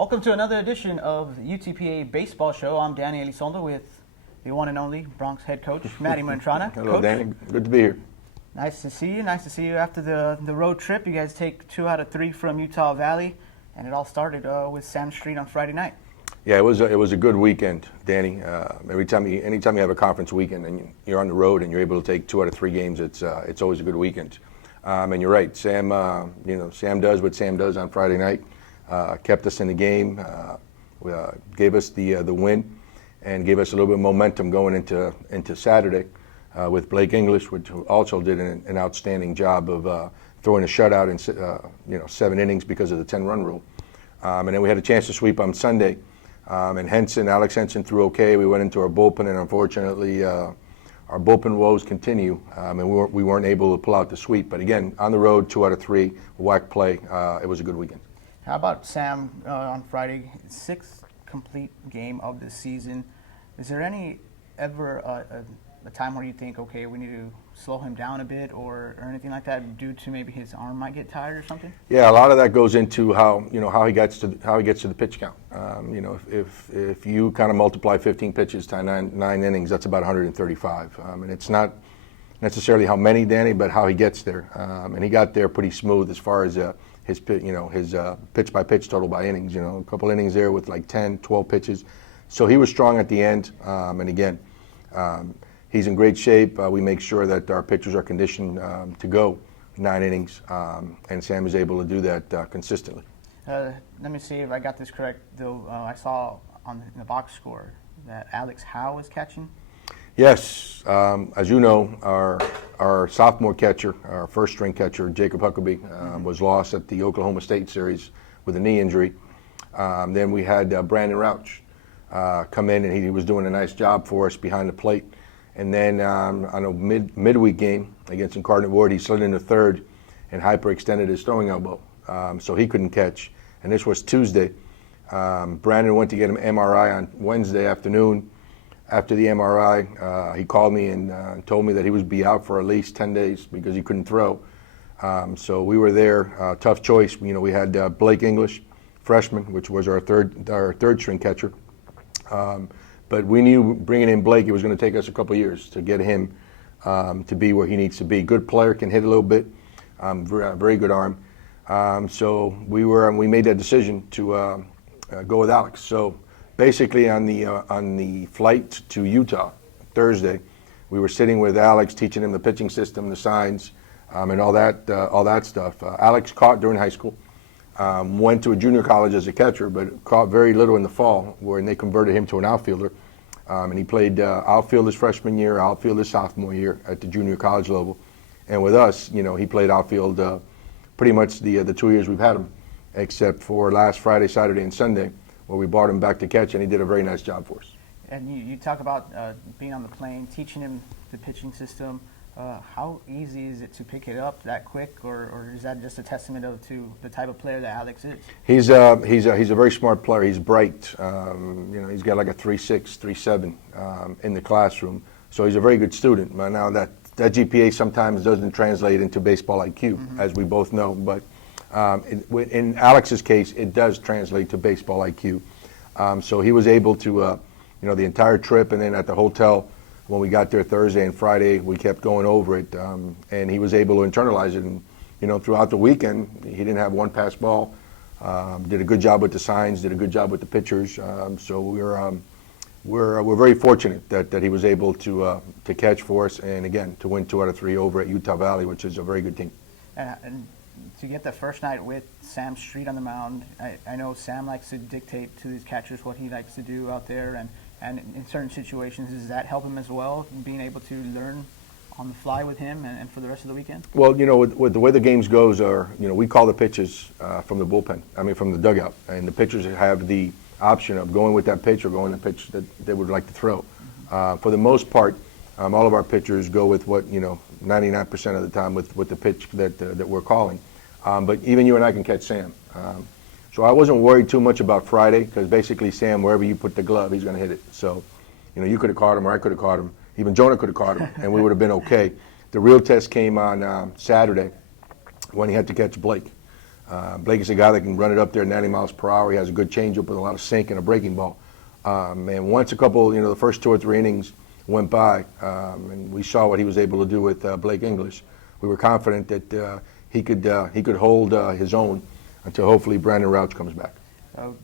Welcome to another edition of the UTPA Baseball Show. I'm Danny Elizondo with the one and only Bronx head coach, Manny Mantrana. Hello, Coach, Danny. Good to be here. Nice to see you. Nice to see you after the road trip. You guys take 2 out of 3 from Utah Valley, and it all started with Sam Street on Friday night. Yeah, it was a good weekend, Danny. Anytime you have a conference weekend and you're on the road and you're able to take 2 out of 3 games, it's always a good weekend. And you're right, Sam. Sam does what Sam does on Friday night. Kept us in the game, gave us the win, and gave us a little bit of momentum going into Saturday with Blake English, which also did an outstanding job of throwing a shutout in 7 innings because of the 10-run rule. And then we had a chance to sweep on Sunday, and Alex Henson threw okay. We went into our bullpen, and unfortunately, our bullpen woes continue, and we weren't able to pull out the sweep. But again, on the road, 2 out of 3, whack play. It was a good weekend. How about Sam on Friday? 6th complete game of the season. Is there ever a time where you think, okay, we need to slow him down a bit, or anything like that, due to maybe his arm might get tired or something? Yeah, a lot of that goes into how he gets to the pitch count. If you kind of multiply 15 pitches times 9 innings, that's about 135. And it's not necessarily how many, Danny, but how he gets there. And he got there pretty smooth as far as his pitch by pitch total by innings. A couple innings there with like 10, 12 pitches. So he was strong at the end. And again, he's in great shape. We make sure that our pitchers are conditioned to go 9 innings, and Sam is able to do that consistently. Let me see if I got this correct, though. I saw in the box score that Alex Howe is catching. Yes, as you know, our sophomore catcher, our first-string catcher, Jacob Huckabee, was lost at the Oklahoma State series with a knee injury. Then we had Brandon Rauch come in, and he was doing a nice job for us behind the plate. And then on a midweek game against Incarnate Ward, he slid into third and hyperextended his throwing elbow, so he couldn't catch. And this was Tuesday. Brandon went to get an MRI on Wednesday afternoon. After the MRI, he called me and told me that he would be out for at least 10 days because he couldn't throw. So we were there. Tough choice. We had Blake English, freshman, which was our third string catcher. But we knew bringing in Blake, it was going to take us a couple of years to get him to be where he needs to be. Good player, can hit a little bit, very good arm. So we made that decision to go with Alex. So basically, on the flight to Utah Thursday, we were sitting with Alex, teaching him the pitching system, the signs, and all that stuff. Alex caught during high school. Went to a junior college as a catcher, but caught very little in the fall, where they converted him to an outfielder. And he played outfield his freshman year, outfield his sophomore year at the junior college level. And with us, he played outfield pretty much the 2 years we've had him, except for last Friday, Saturday, and Sunday, where we brought him back to catch, and he did a very nice job for us. And you talk about being on the plane, teaching him the pitching system. How easy is it to pick it up that quick, or is that just a testament to the type of player that Alex is? He's a very smart player. He's bright. He's got like a 3.6, 3.7 in the classroom. So he's a very good student. Now that GPA sometimes doesn't translate into baseball IQ, as we both know. But in Alex's case, it does translate to baseball IQ. So he was able to, the entire trip, and then at the hotel. When we got there Thursday and Friday, we kept going over it, and he was able to internalize it. And throughout the weekend, he didn't have one pass ball. Did a good job with the signs. Did a good job with the pitchers. So we're very fortunate that he was able to catch for us, and again to win 2 out of 3 over at Utah Valley, which is a very good team. And to get the first night with Sam Street on the mound, I know Sam likes to dictate to his catchers what he likes to do out there, and in certain situations, does that help him as well, being able to learn on the fly with him and for the rest of the weekend? Well, with the way the games goes, we call the pitches from the bullpen, from the dugout, and the pitchers have the option of going with that pitch or going the pitch that they would like to throw. For the most part, all of our pitchers go with what 99% of the time with the pitch that we're calling. But even you and I can catch Sam. So I wasn't worried too much about Friday, because basically Sam, wherever you put the glove, he's going to hit it. So, you could have caught him, or I could have caught him. Even Jonah could have caught him, and we would have been okay. The real test came on Saturday when he had to catch Blake. Blake is a guy that can run it up there 90 miles per hour. He has a good changeup with a lot of sink and a breaking ball. And once a couple, the first 2 or 3 innings went by, and we saw what he was able to do with Blake English, we were confident that he could hold his own until hopefully Brandon Rauch comes back.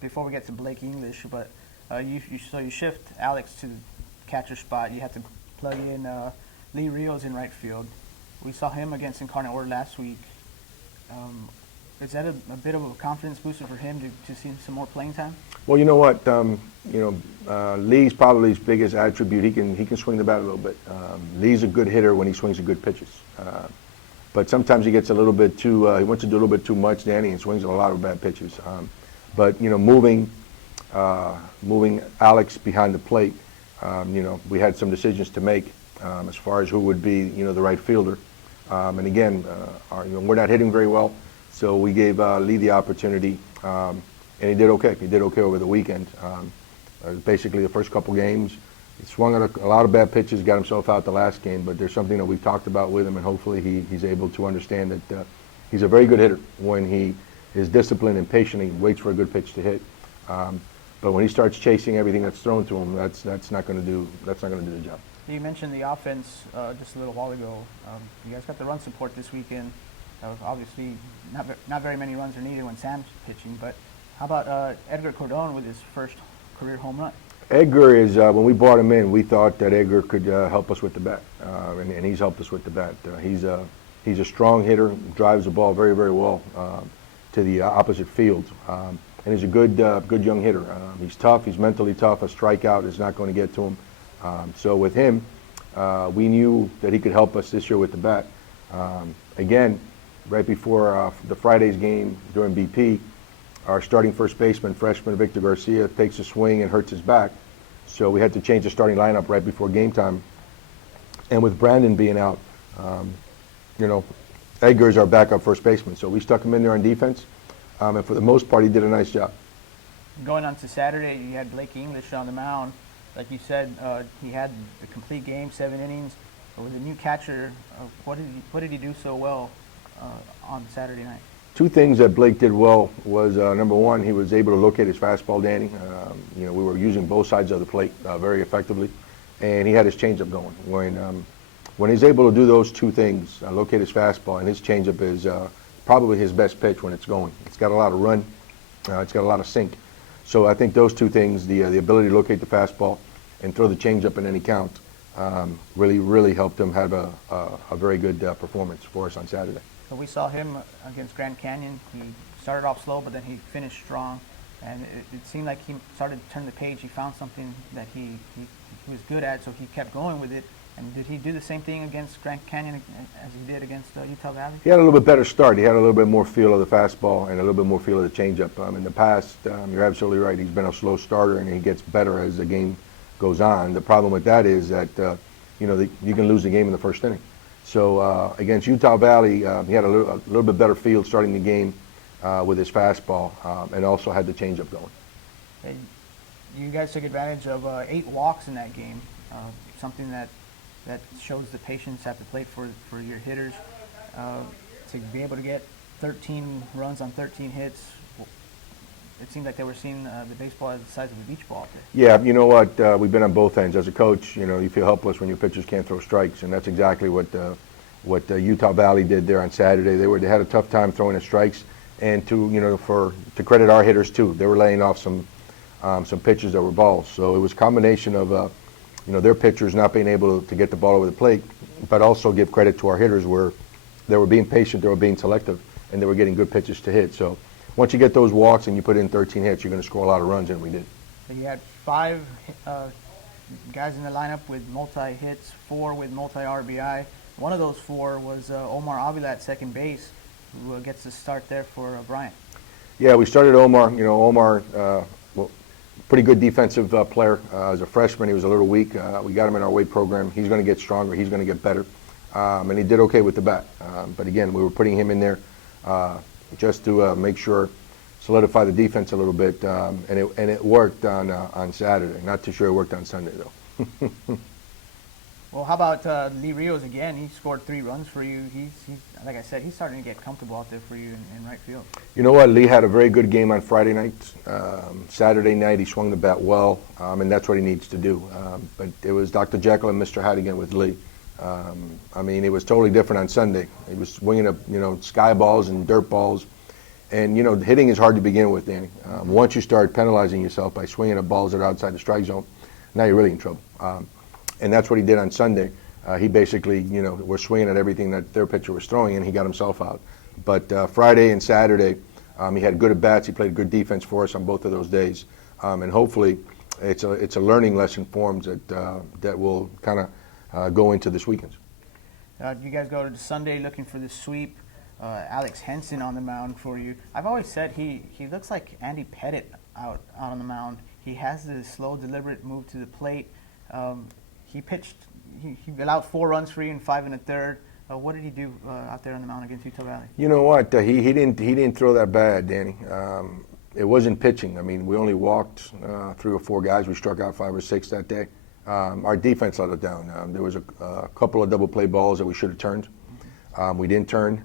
Before we get to Blake English, but you shift Alex to the catcher spot. You have to plug in Lee Rios in right field. We saw him against Incarnate Word last week. Is that a bit of a confidence booster for him to see some more playing time? Well, you know what? Lee's probably his biggest attribute. He can swing the bat a little bit. Lee's a good hitter when he swings the good pitches. But sometimes he gets a little bit too. He wants to do a little bit too much, Danny, and swings a lot of bad pitches. But moving Alex behind the plate, we had some decisions to make as far as who would be the right fielder. And again, we're not hitting very well. So we gave Lee the opportunity, and he did okay. He did okay over the weekend. Basically, the first couple games, he swung at a lot of bad pitches, got himself out the last game. But there's something that we've talked about with him, and hopefully he's able to understand that he's a very good hitter. When he is disciplined and patient, he waits for a good pitch to hit. But when he starts chasing everything that's thrown to him, that's not going to do the job. You mentioned the offense just a little while ago. You guys got the run support this weekend. Obviously, not very many runs are needed when Sam's pitching, but how about Edgar Cordon with his first career home run? Edgar is, when we brought him in, we thought that Edgar could help us with the bat, and he's helped us with the bat. He's a strong hitter, drives the ball very, very well to the opposite field, and he's a good young hitter. He's tough, he's mentally tough. A strikeout is not going to get to him. So with him, we knew that he could help us this year with the bat. Again, right before the Friday's game during BP, our starting first baseman, freshman Victor Garcia, takes a swing and hurts his back. So we had to change the starting lineup right before game time. And with Brandon being out, Edgar is our backup first baseman. So we stuck him in there on defense. And for the most part, he did a nice job. Going on to Saturday, you had Blake English on the mound. Like you said, he had the complete game, 7 innings. But with the new catcher, what did he do so well on Saturday night? 2 things that Blake did well was, number one, he was able to locate his fastball, Danny. We were using both sides of the plate very effectively, and he had his changeup going. When he's able to do those 2 things, locate his fastball, and his changeup is probably his best pitch when it's going. It's got a lot of run, it's got a lot of sink. So I think those 2 things, the ability to locate the fastball and throw the changeup in any count, really, really helped him have a very good performance for us on Saturday. So we saw him against Grand Canyon. He started off slow, but then he finished strong. And it seemed like he started to turn the page. He found something that he was good at, so he kept going with it. And did he do the same thing against Grand Canyon as he did against Utah Valley? He had a little bit better start. He had a little bit more feel of the fastball and a little bit more feel of the changeup. In the past, you're absolutely right. He's been a slow starter, and he gets better as the game goes on. The problem with that is that you can lose the game in the first inning. So against Utah Valley, he had a little bit better field starting the game with his fastball, and also had the changeup going. And you guys took advantage of 8 walks in that game, something that shows the patience at the plate for your hitters. To be able to get 13 runs on 13 hits, it seemed like they were seeing the baseball as the size of a beach ball out there. Yeah, you know what? We've been on both ends. As a coach, you feel helpless when your pitchers can't throw strikes, and that's exactly what Utah Valley did there on Saturday. They had a tough time throwing the strikes, and to credit our hitters too, they were laying off some pitches that were balls. So it was a combination of their pitchers not being able to get the ball over the plate, but also give credit to our hitters where they were being patient, they were being selective, and they were getting good pitches to hit. So once you get those walks and you put in 13 hits, you're going to score a lot of runs, and we did. So you had 5 guys in the lineup with multi-hits, 4 with multi-RBI. One of those 4 was Omar Avila at second base, who gets the start there for Bryant. Yeah, we started Omar. Omar, pretty good defensive player. As a freshman, he was a little weak. We got him in our weight program. He's going to get stronger. He's going to get better. And he did okay with the bat. But again, we were putting him in there just to make sure, solidify the defense a little bit. And it, and it worked on Saturday. Not too sure it worked on Sunday, though. Well, how about Lee Rios again? He scored 3 runs for you. He's like I said, he's starting to get comfortable out there for you in right field. You know what? Lee had a very good game on Friday night. Saturday night, he swung the bat well, and that's what he needs to do. But it was Dr. Jekyll and Mr. Hyde again with Lee. I mean, it was totally different on Sunday. He was swinging up, sky balls and dirt balls. And, hitting is hard to begin with, Danny. Once you start penalizing yourself by swinging at balls that are outside the strike zone, now you're really in trouble. And that's what he did on Sunday. He basically, was swinging at everything that their pitcher was throwing, and he got himself out. But Friday and Saturday, he had good at-bats. He played good defense for us on both of those days. And hopefully it's a learning lesson for him that will kind of go into this weekend. You guys go to Sunday looking for the sweep. Alex Henson on the mound for you. I've always said he looks like Andy Pettit out on the mound. He has this slow, deliberate move to the plate. He pitched. He allowed 4 runs for you and 5 1/3. What did he do out there on the mound against Utah Valley? You know what? He didn't throw that bad, Danny. It wasn't pitching. I mean, we only walked 3 or 4 guys. We struck out 5 or 6 that day. Our defense let it down. There was a couple of double play balls that we should have turned. We didn't turn.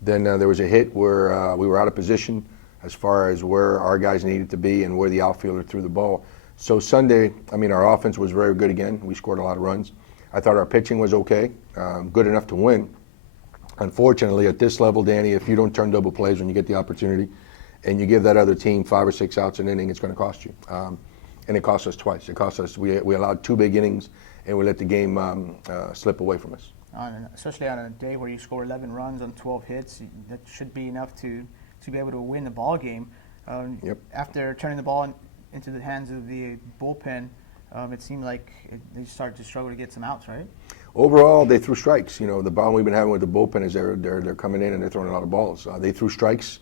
Then there was a hit where we were out of position as far as where our guys needed to be and where the outfielder threw the ball. So Sunday, I mean, our offense was very good again. We scored a lot of runs. I thought our pitching was okay, good enough to win. Unfortunately, at this level, Danny, if you don't turn double plays when you get the opportunity and you give that other team 5 or 6 outs an inning, it's going to cost you. And it cost us twice. It cost us, we allowed 2 big innings, and we let the game slip away from us. Especially on a day where you score 11 runs on 12 hits, that should be enough to be able to win the ball game. Yep. After turning the ball into the hands of the bullpen, it seemed like they started to struggle to get some outs, right? Overall, they threw strikes. The problem we've been having with the bullpen is they're coming in and they're throwing a lot of balls. They threw strikes,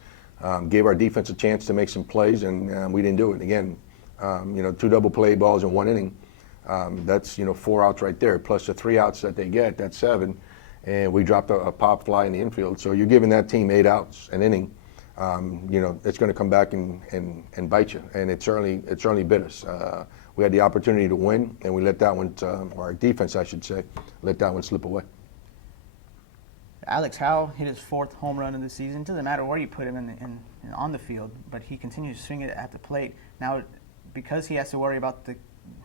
gave our defense a chance to make some plays, and we didn't do it. Again, 2 double play balls in 1 inning. That's 4 outs right there, plus the 3 outs that they get. That's 7, and we dropped a pop fly in the infield. So you're giving that team 8 outs an inning. It's going to come back and bite you, and it certainly bit us. We had the opportunity to win, and we let that one, or our defense, I should say, let that one slip away. Alex Howe hit his 4th home run of the season. It doesn't matter where you put him on the field, but he continues to swing it at the plate. Now, because he has to worry about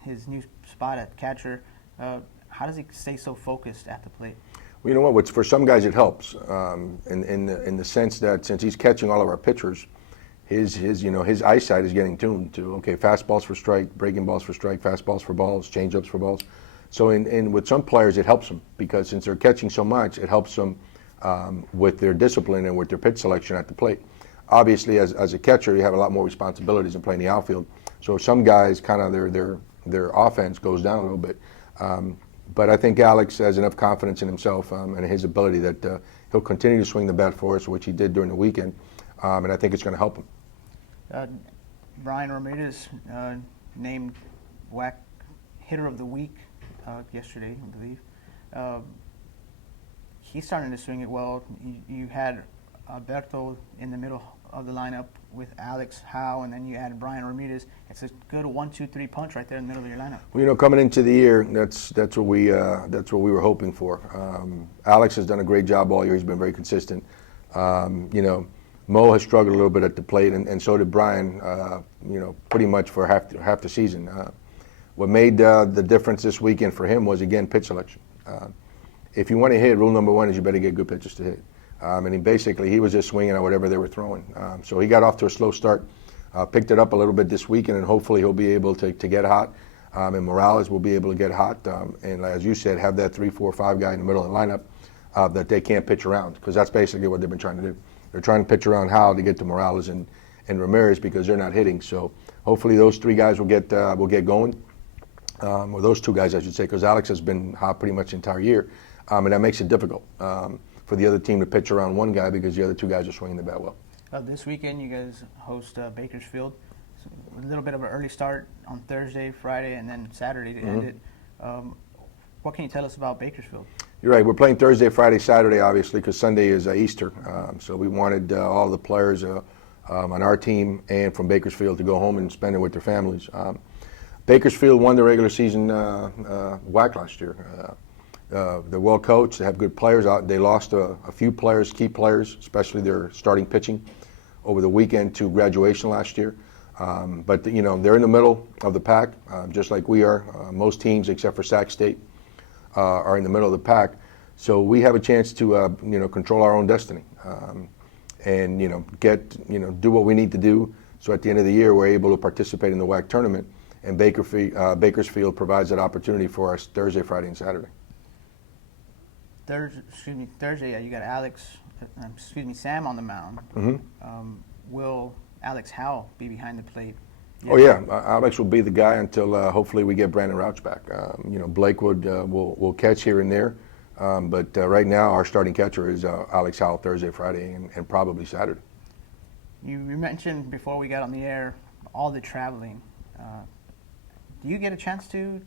his new spot at catcher, how does he stay so focused at the plate? Well, you know what? For some guys, it helps in the sense that since he's catching all of our pitchers, his eyesight is getting tuned to fastballs for strike, breaking balls for strike, fastballs for balls, changeups for balls. So with some players, it helps them because since they're catching so much, it helps them with their discipline and with their pitch selection at the plate. Obviously, as a catcher, you have a lot more responsibilities in playing the outfield. So some guys, kind of their offense goes down a little bit. But I think Alex has enough confidence in himself and his ability that he'll continue to swing the bat for us, which he did during the weekend, and I think it's going to help him. Brian Ramirez named WAC Hitter of the Week yesterday, I believe. He's starting to swing it well. You had Alberto in the middle of the lineup with Alex Howe, and then you had Brian Ramirez. It's a good 1-2-3 punch right there in the middle of your lineup. Well, coming into the year, that's what we were hoping for. Alex has done a great job all year. He's been very consistent. Mo has struggled a little bit at the plate, and so did Brian. Pretty much for half the season. What made the difference this weekend for him was again pitch selection. If you want to hit, rule number 1 is you better get good pitches to hit. And he was just swinging at whatever they were throwing. So he got off to a slow start, picked it up a little bit this weekend, and hopefully he'll be able to get hot. And Morales will be able to get hot. And as you said, have that 3, 4, 5 guy in the middle of the lineup that they can't pitch around, because that's basically what they've been trying to do. They're trying to pitch around Howe to get to Morales and Ramirez because they're not hitting. So hopefully those 3 guys will get going, or those 2 guys, I should say, because Alex has been hot pretty much the entire year, and that makes it difficult for the other team to pitch around one guy because the other 2 guys are swinging the bat well. This weekend, you guys host Bakersfield. So a little bit of an early start on Thursday, Friday, and then Saturday to end it. What can you tell us about Bakersfield? You're right. We're playing Thursday, Friday, Saturday, obviously, because Sunday is Easter. So we wanted all the players on our team and from Bakersfield to go home and spend it with their families. Bakersfield won the regular season WAC last year. They're well coached. They have good players out. They lost a few players, key players, especially their starting pitching, over the weekend to graduation last year. But they're in the middle of the pack, just like we are. Most teams, except for Sac State, are in the middle of the pack. So we have a chance to control our own destiny, and do what we need to do. So at the end of the year, we're able to participate in the WAC tournament, and Bakersfield provides that opportunity for us Thursday, Friday, and Saturday. Thursday, you got Sam on the mound. Mm-hmm. Will Alex Howell be behind the plate? Oh yeah, Alex will be the guy until hopefully we get Brandon Rauch back. Blakewood will catch here and there, but right now our starting catcher is Alex Howell Thursday, Friday, and probably Saturday. You mentioned before we got on the air all the traveling. Do you get a chance to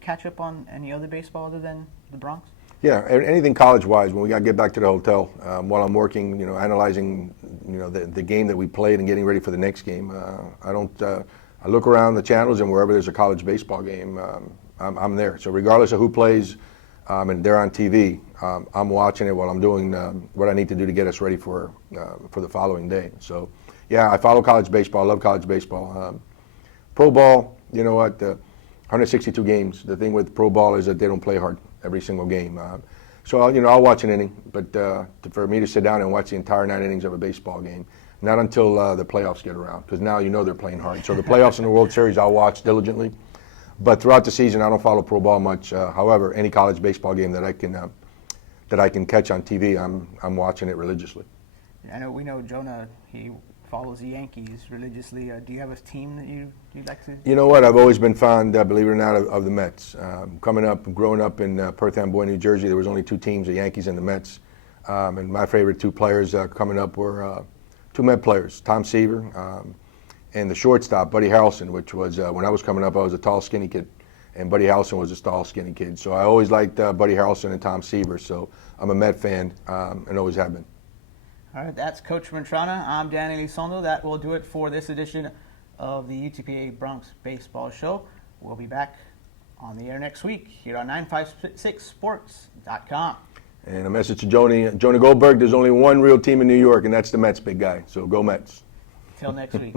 catch up on any other baseball other than the Bronx? Yeah, anything college-wise. When we got to get back to the hotel, while I'm working, analyzing, the game that we played and getting ready for the next game. I look around the channels, and wherever there's a college baseball game, I'm there. So regardless of who plays, and they're on TV, I'm watching it while I'm doing what I need to do to get us ready for the following day. So, yeah, I follow college baseball. I love college baseball. Pro ball, you know what? 162 games. The thing with pro ball is that they don't play hard every single game. So I'll watch an inning, but for me to sit down and watch the entire 9 innings of a baseball game, not until the playoffs get around, because now they're playing hard. So the playoffs and the World Series I'll watch diligently, but throughout the season I don't follow pro ball much. However, any college baseball game that I can catch on TV, I'm watching it religiously. We know Jonah, he follows the Yankees religiously. Do you have a team that you'd like to? You know what? I've always been fond, believe it or not, of the Mets. Growing up in Perth Amboy, New Jersey, there was only 2 teams, the Yankees and the Mets. And my favorite 2 players coming up were 2 Met players, Tom Seaver and the shortstop, Buddy Harrelson, which was, when I was coming up, I was a tall, skinny kid. And Buddy Harrelson was a tall, skinny kid. So I always liked Buddy Harrelson and Tom Seaver. So I'm a Met fan and always have been. All right, that's Coach Mantrana. I'm Danny Elizondo. That will do it for this edition of the UTPA Bronx Baseball Show. We'll be back on the air next week here on 956sports.com. And a message to Jonah Goldberg, there's only one real team in New York, and that's the Mets, big guy. So go Mets. Till next week.